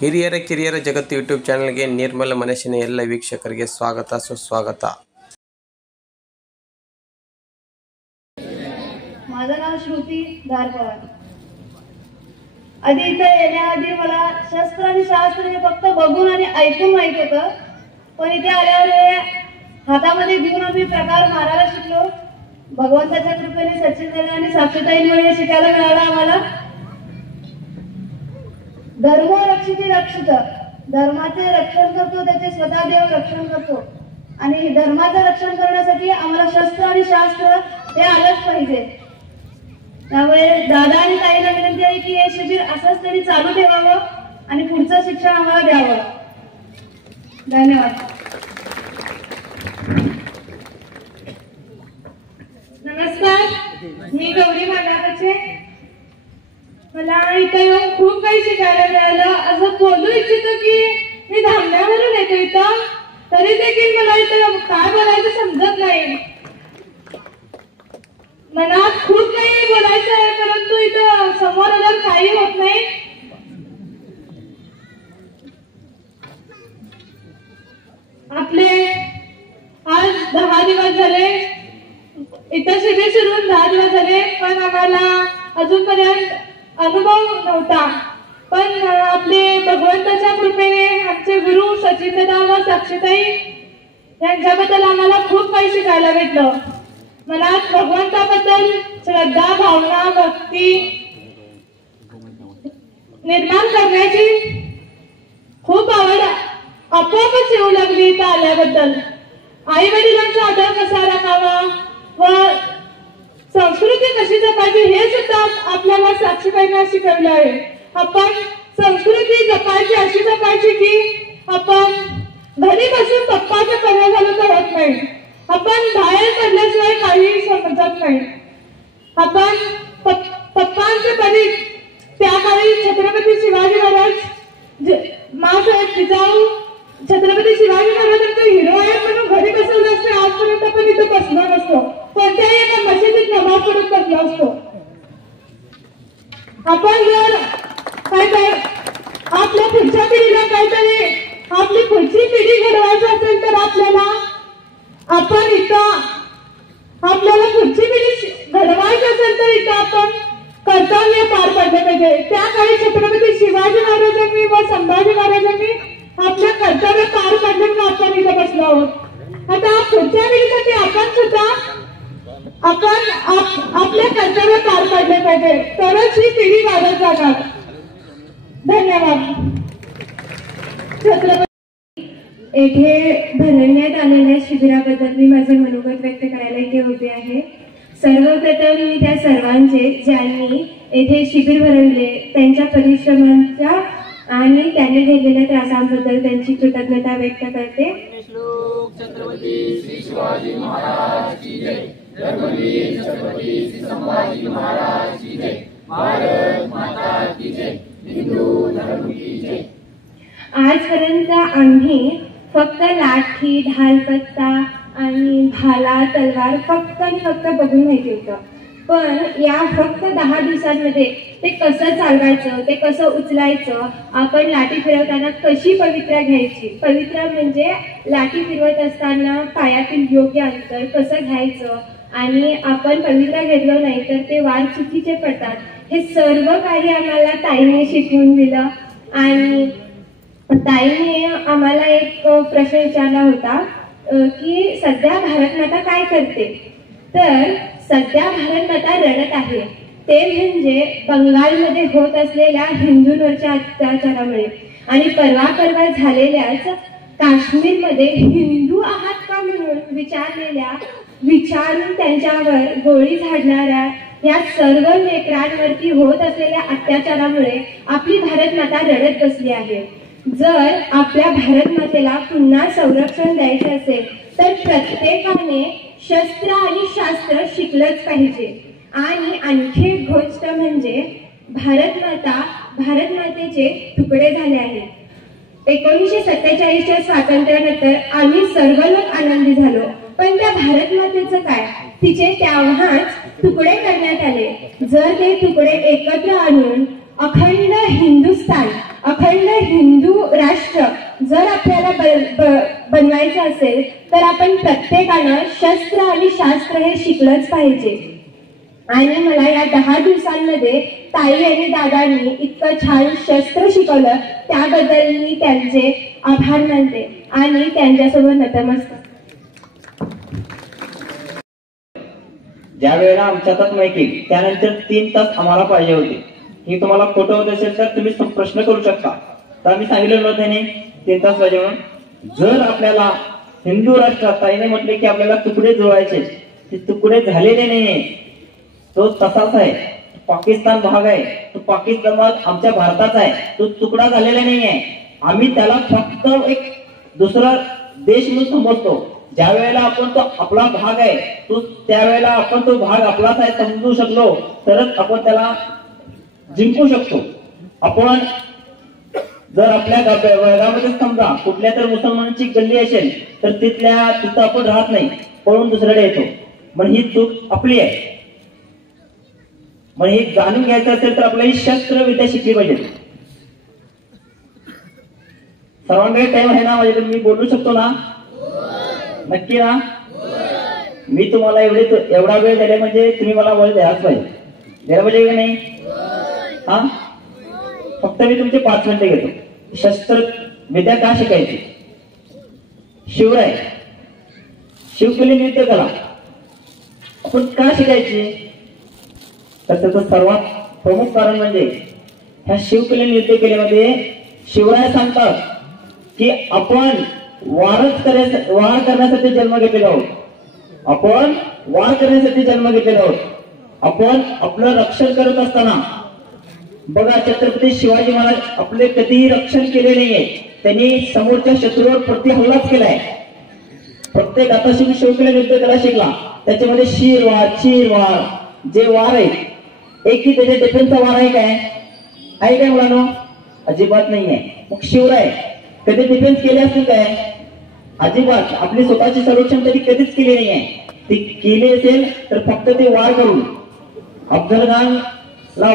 ಹಿರಿಯರ ಕಿರಿಯರ ಜಗತ್ತು ಯೂಟ್ಯೂಬ್ ಚಾನಲ್ಗೆ ನಿರ್ಮಲ ಮನಸ್ಸಿನ ಎಲ್ಲ ವೀಕ್ಷಕರಿಗೆ ಸ್ವಾಗತ ಸುಸ್ವಾಗತ. माझं नाव श्रुती धारपवार. आधी इथे येण्याआधी मला शस्त्र आणि शास्त्र हे फक्त बघून आणि ऐकून माहित होतं, पण इथे आल्यावर हातामध्ये घेऊन आम्ही प्रकार मारायला शिकलो. भगवंताच्या कृपेने सचिन दादा आणि साक्षीताईंमुळे शिकायला मिळालं आम्हाला. धर्म रक्षिती रक्षित, धर्माचे रक्षण करतो त्याचे स्वतः देव रक्षण करतो आणि धर्माचं रक्षण करण्यासाठी आम्हाला शस्त्र आणि शास्त्र हे आलंच पाहिजे. त्यामुळे दादा आणि ताईला विनंती आहे की हे शिबिर असंच तरी चालू ठेवावं आणि पुढचं शिक्षण आम्हाला द्यावं. धन्यवाद. नमस्कार, मी गौरी मानाचे. मला इथं येऊन खूप काही शिकायला मिळालं. असं बोलू इच्छितो की मी धामण्यावरून येतो इथं, तरी देखील मला इथं काय बोलायचं समजत नाही. मनात खूप काही बोलायचं आहे, परंतु इथं समोर आल्यावर काही होत नाही. आपले आज 10 दिवस झाले, इथं शिबिर सुरू 10 दिवस झाले, पण आम्हाला अजूनपर्यंत अनुभव नव्हता. पण आपले भगवंताच्या कृपेने आमचे गुरु सचिन दादा व साक्षीताई यांच्याबद्दल आम्हाला खूप काही शिकायला भेटलं. मनात भगवंताबद्दल श्रद्धा, भावना, भक्ती निर्माण करण्याची खूप आवड आपोआपच येऊ लागली इथं आल्याबद्दल. आई वडिलांचा आदर कसा राखावा व संस्कृती कशी जपायची हे सुद्धा आपल्याला साक्षीताईंना शिकवलं आहे. आपण संस्कृती जपायची अशी जपायची की आपण घरी बसून पप्पाचं करणं झालं तर होत नाही. आपण बाहेर पडल्याशिवाय काही समजत नाही. आपण पप्पांचे परी त्या काळी छत्रपती शिवाजी महाराज मासाहेब जिजाऊ छत्रपती शिवाजी महाराजांचा हिरो आहे म्हणून घरी बसवलं असते. आजपर्यंत आपण इथे बसलो नसतो, कोणत्याही एका मशिदीत नमाज पढत बसलो असतो. आपण जर काय आपल्या पुढच्या पिढीला काहीतरी आपली पुढची पिढी घडवायची असेल तर आपण इथं आपल्याला पुढची पिढी घडवायची असेल तर इथं आपण कर्तव्य पार पाडले पाहिजे. त्या काळी छत्रपती शिवाजी महाराजांनी व संभाजी महाराजांनी आपलं कर्तव्य पार पाडले म्हणून आपण इथे बसलो आहोत. आता पुढच्या पिढीसाठी आपण सुद्धा आपले कर्तव्य पार पाडले पाहिजे, तरच ही पिढी वाढत जाणार. धन्यवाद. छत्रपती येथे भरवण्यात आलेल्या शिबिराबद्दल मी माझे मनोगत व्यक्त करायला इथे उभे आहे. सर्वप्रथम मी त्या सर्वांचे ज्यांनी येथे शिबिर भरवले त्यांच्या परिश्रमांच्या आणि त्यांनी घेतलेल्या त्रासांबद्दल त्यांची कृतज्ञता व्यक्त करते. छत्रपती श्री शिवाजी महाराज की जय. धर्मवीर छत्रपती श्री संभाजी महाराज की जय. भारत माता की जय. हिंदू धर्म की जय. आजपर्यंत आम्ही फक्त लाठी, ढालपत्ता आणि भाला, तलवार फक्त आणि फक्त बघून माहिती होतं. पण या फक्त 10 दिवसांमध्ये ते कसं चालवायचं, ते कसं उचलायचं, आपण लाठी फिरवताना कशी पवित्रा घ्यायची, पवित्रा म्हणजे लाठी फिरवत असताना पायातील योग्य अंतर कसं घ्यायचं आणि आपण पवित्रा घेतलं नाही तर ते वार चुकीचे पडतात, हे सर्व काही आम्हाला ताईने शिकवून दिलं. आणि ताईने आम्हाला एक प्रश्न विचारला होता की सध्या भारतमाता काय करते, तर सध्या भारतमाता रडत आहे. ते म्हणजे बंगालमध्ये होत असलेल्या हिंदूंवरच्या अत्याचारामुळे आणि परवा झालेल्याच काश्मीरमध्ये हिंदू आहात का म्हणून विचारून त्यांच्यावर गोळी झाडणाऱ्या या सर्व लेकरांवरती होत असलेल्या अत्याचारामुळे आपली भारतमाता रडत बसली आहे. जर आपल्या भारत मातेला पुन्हा संरक्षण द्यायचे असेल तर प्रत्येकाने शस्त्र आणि शास्त्र शिकलंच पाहिजे. आणि आणखी एक गोष्ट म्हणजे भारत मातेचे तुकडे झाले आहेत. 1947च्या स्वातंत्र्यानंतर आम्ही सर्व लोक आनंदी झालो, पण त्या भारत मातेचं काय, तिचे तेव्हाच तुकडे करण्यात आले. जर ते तुकडे एकत्र आणून अखंड हिंदुस्थान, अखंड हिंदू असेल तर आपण प्रत्येकानं शस्त्र आणि शास्त्र हे शिकलंच पाहिजे. आणि मला या 10 दिवसांमध्ये ताई आणि दादांनी इतकं छान शस्त्र शिकवलं त्याबद्दल मी त्यांचे आभार मानते आणि त्यांच्यासोबत नतमस्तक. ज्या वेळेला आमच्या हातात माईक येईल त्यानंतर 3 तास आम्हाला पाहिजे होते. हे तुम्हाला खोटं होत असेल तर तुम्ही प्रश्न करू शकता. तर आम्ही सांगितलेलं होतं त्याने 3 तास पाहिजे म्हणून. जर आपल्याला हिंदू राष्ट्रात ताईने म्हटले की आपल्याला तुकडे जुळवायचे, ते तुकडे झालेले नाहीये, तो तसाच आहे. पाकिस्तान भाग आहे, तो पाकिस्तान भाग आमच्या भारताचा आहे, तो तुकडा झालेला नाहीये. आम्ही त्याला फक्त एक दुसरा देश म्हणून समजतो. ज्या वेळेला आपण तो आपला भाग आहे तो त्यावेळेला आपण तो भाग आपलाच आहे समजू शकलो तरच आपण त्याला जिंकू शकतो. आपण जर आपल्या गावामध्ये समजा कुठल्या तर मुसलमानांची गल्ली असेल तर तिथं आपण राहत नाही, पळून दुसऱ्याकडे येतो. पण ही चूक आपली आहे. मग हे जाणून घ्यायचं असेल तर आपल्याला ही शस्त्रविद्या शिकली पाहिजे. सर्वांकडे टाइम आहे ना? म्हणजे मी बोलू शकतो ना? नक्की ना? मी तुम्हाला एवढा वेळ दिला म्हणजे तुम्ही मला वेळ द्यायलाच पाहिजे. द्यायला पाहिजे की नाही? हा, फक्त मी तुमचे 5 मिनिटं घेतो. शस्त्र विद्या का शिकायची? शिवराय शिवकली नृत्य कला आपण का शिकायची? तर त्याचं सर्वात प्रमुख कारण म्हणजे ह्या शिवकली नृत्य कलेमध्ये शिवराय सांगतात की आपण वार करण्यासाठी जन्म घेतलेला आहोत. आपण वार करण्यासाठी जन्म घेतलेला आहोत. आपण आपलं रक्षण करत असताना बघा छत्रपती शिवाजी महाराज आपले कधीही रक्षण केले नाहीये. त्यांनी समोरच्या शत्रूवर प्रतिहल्लाच केलाय. प्रत्येक आता शिवकली नृत्य कला शिकला त्याच्यामध्ये चीरवार जे वार आहेत एक ही त्याच्या डिफेन्सचा वार आहे काय मुलांनो? अजिबात नाहीये. मग शिवराय कधी डिफेन्स केले असतील काय? अजिबात. आपली स्वतःची संरक्षण तरी कधीच केली नाहीये. ती केली असेल तर फक्त ते वार करून. अफजल खानला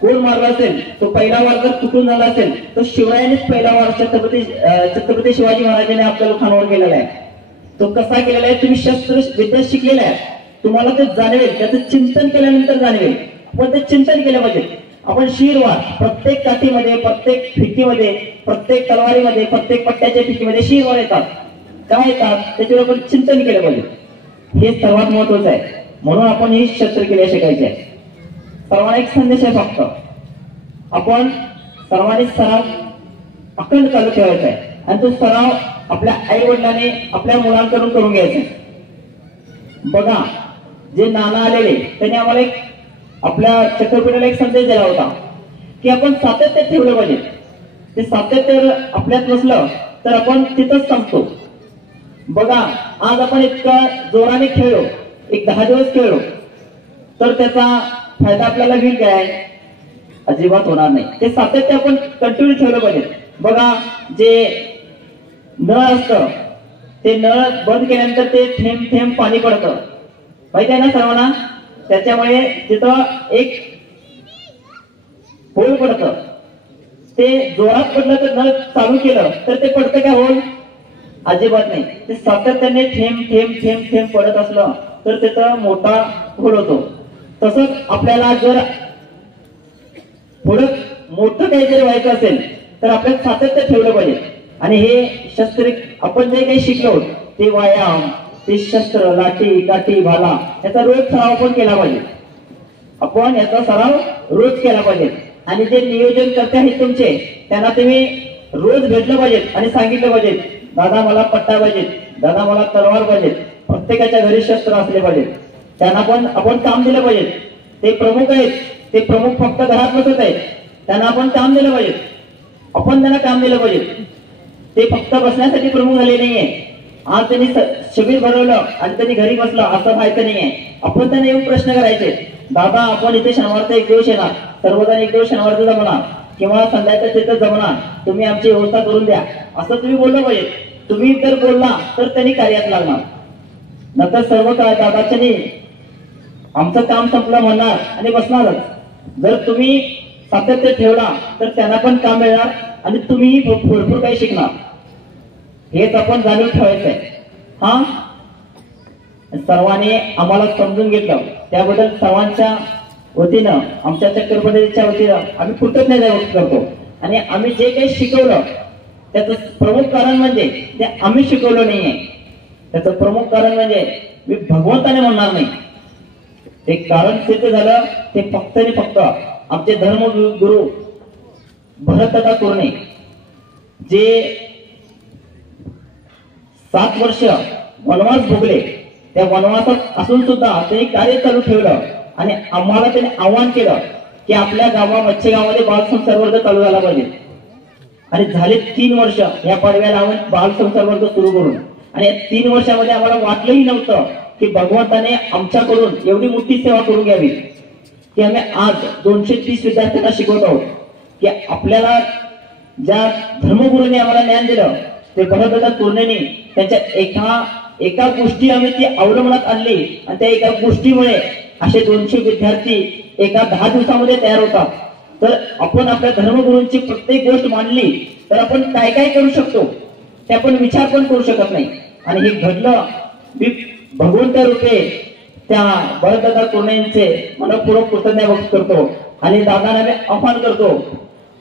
कोण मारला असेल तो पहिला वार जर चुकून झाला असेल तर शिवरायानेच पहिला वार छत्रपती शिवाजी महाराजांनी अफजल खानवर केलेला आहे. तो कसा केलेला आहे? तुम्ही शस्त्र विद्या शिकलेला आहे, तुम्हाला ते जाणवेल, त्याचं चिंतन केल्यानंतर जाणवेल. आपण ते चिंतन केलं पाहिजे. आपण शिरवार प्रत्येक काठीमध्ये, प्रत्येक फिकीमध्ये, प्रत्येक तलवारीमध्ये, प्रत्येक पट्ट्याच्या फिकीमध्ये शिरवार येतात. काय येतात त्याच्यावर आपण चिंतन केलं पाहिजे. हे सर्वात महत्वाचं आहे. म्हणून आपण ही शस्त्रक्रिया शिकायची आहे. सर्वांना एक संदेश आहे फक्त, आपण सर्वांनी सराव अखंड चालू ठेवायचा आहे आणि तो सराव आपल्या आई वडिलांनी आपल्या मुलांकडून करून घ्यायचा. बघा जे नाना आलेले त्यांनी आम्हाला एक आपल्या चक्रपीठाला एक संदेश दिला होता की आपण सातत्य ठेवलं पाहिजे. ते सातत्य आपल्यात नसलं तर आपण तिथंच संपतो. बघा आज आपण इतका जोराने खेळलो, एक 10 दिवस खेळलो तर त्याचा फायदा आपल्याला होईल काय? अजिबात होणार नाही. ते सातत्य आपण कंटिन्यू ठेवलं पाहिजे. बघा जे नळ असतं ते नळ बंद केल्यानंतर ते थेंब थेंब पाणी पडतं, माहिती आहे ना सर्वांना? त्याच्यामुळे तिथं एक होल पडतं. ते जोरात पडलं तर नळ चालू केलं तर ते पडतं का होल? अजिबात नाही. ते सातत्याने थेंब थेंब थेंब थेंब पडत असलं तर त्याचा मोठा होल होतो. तसंच आपल्याला जर पुढे मोठं काहीतरी व्हायचं असेल तर आपल्याला सातत्य ठेवलं पाहिजे. आणि हे शस्त्र आपण जे काही शिकलो ते व्यायाम, ते शस्त्र, लाठी काठी भाला याचा रोज सराव आपण केला पाहिजे. आपण याचा सराव रोज केला पाहिजे. आणि जे नियोजन करते आहेत तुमचे त्यांना तुम्ही रोज भेटलं पाहिजे आणि सांगितलं पाहिजे, दादा मला पट्टा पाहिजे, दादा मला तलवार पाहिजे. प्रत्येकाच्या घरी शस्त्र असले पाहिजे. त्यांना पण आपण काम दिलं पाहिजे. ते प्रमुख आहेत, ते प्रमुख फक्त घरात नसत आहेत, त्यांना आपण काम दिलं पाहिजे. आपण त्यांना काम दिलं पाहिजे. ते फक्त बसण्यासाठी प्रमुख झाले नाहीये. आज त्यांनी शिबिर भरवलं आणि त्यांनी घरी बसलं असं व्हायचं नाहीये. आपण त्यांना येऊन प्रश्न करायचे, दादा आपण इथे शनिवारचा एक दिवस येणार, सर्वजण एक दिवस शनिवारचा जमणार किंवा संध्याकाळच्या तिथं जमणार, तुम्ही आमची व्यवस्था करून द्या असं तुम्ही बोललं पाहिजे. तुम्ही जर बोलला तर त्यांनी कार्यात लागणार. नंतर सर्व काय दादाच्यानी आमचं काम संपलं म्हणणार आणि बसणारच. जर तुम्ही सातत्य ठेवला तर त्यांना पण काम मिळणार आणि तुम्ही भरपूर काही शिकणार. हेच आपण जाणून ठेवायचं आहे. हा, सर्वांनी आम्हाला समजून घेतलं त्याबद्दल सर्वांच्या वतीनं, आमच्या चक्रपतीच्या वतीनं आम्ही कृतज्ञता व्यक्त करतो. आणि आम्ही जे काही शिकवलं त्याचं प्रमुख कारण म्हणजे ते आम्ही शिकवलं नाहीये. त्याचं प्रमुख कारण म्हणजे मी भगवंताने म्हणणार नाही, ते कारण सिद्ध झालं ते फक्त आणि फक्त आमचे धर्मगुरु भरतदादा कुरणे, जे 7 वर्ष वनवास भोगले, त्या वनवासात असून सुद्धा त्यांनी कार्य चालू ठेवलं. आणि आम्हाला त्यांनी आव्हान केलं की आपल्या मच्छे गावामध्ये बालसंसार वर्ग चालू झाला पाहिजे. आणि झाले 3 वर्ष या पाडव्याला आम्ही बालसंसार वर्ग सुरू करून. आणि या 3 वर्षामध्ये आम्हाला वाटलंही नव्हतं की भगवंताने आमच्याकडून एवढी मोठी सेवा करून घ्यावी की आम्ही आज 230 विद्यार्थ्यांना शिकवत आहोत. की आपल्याला ज्या धर्मगुरूंनी आम्हाला ज्ञान दिलं ते भरतदादा कुरणे, त्यांच्या एका गोष्टी आम्ही ती अवलंबनात आणली आणि त्या एका गोष्टीमुळे असे 200 विद्यार्थी एका 10 दिवसामध्ये तयार होतात. तर आपण आपल्या धर्मगुरूंची प्रत्येक गोष्ट मांडली तर आपण काय काय करू शकतो ते आपण विचार पण करू शकत नाही. आणि हे घडलं, मी भगवंत रूपे त्या भरतदादा कुरणेंचे मनपूर्वक कृतज्ञता व्यक्त करतो. आणि दादांना मी आव्हान करतो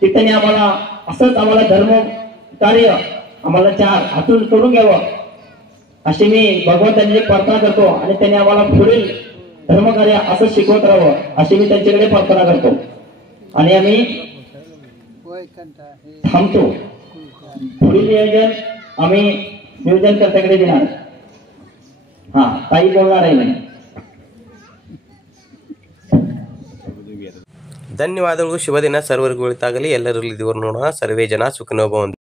की त्यांनी आम्हाला असंच आम्हाला धर्म कार्य आम्हाला 4 हातून करून घ्यावं अशी मी भगवंतांनी प्रार्थना करतो. आणि त्यांनी आम्हाला पुढील धर्मकार्य असं शिकवत राहावं अशी मी त्यांच्याकडे प्रार्थना करतो. आणि आम्ही थांबतो. पुढील नियोजन आम्ही नियोजनकर्त्याकडे देणार. हा, ताई बोलणार आहे मी. ಧನ್ಯವಾದಗಳು. ಶುಭ ದಿನ ಸರ್ವರಿಗೂ ಒಳಿತಾಗಲಿ. ಎಲ್ಲರೂ ಇದುವರೆಗೂ ನೋಡೋಣ. ಸರ್ವೇ ಜನ ಸುಖಿನೋ ಭವಂತು.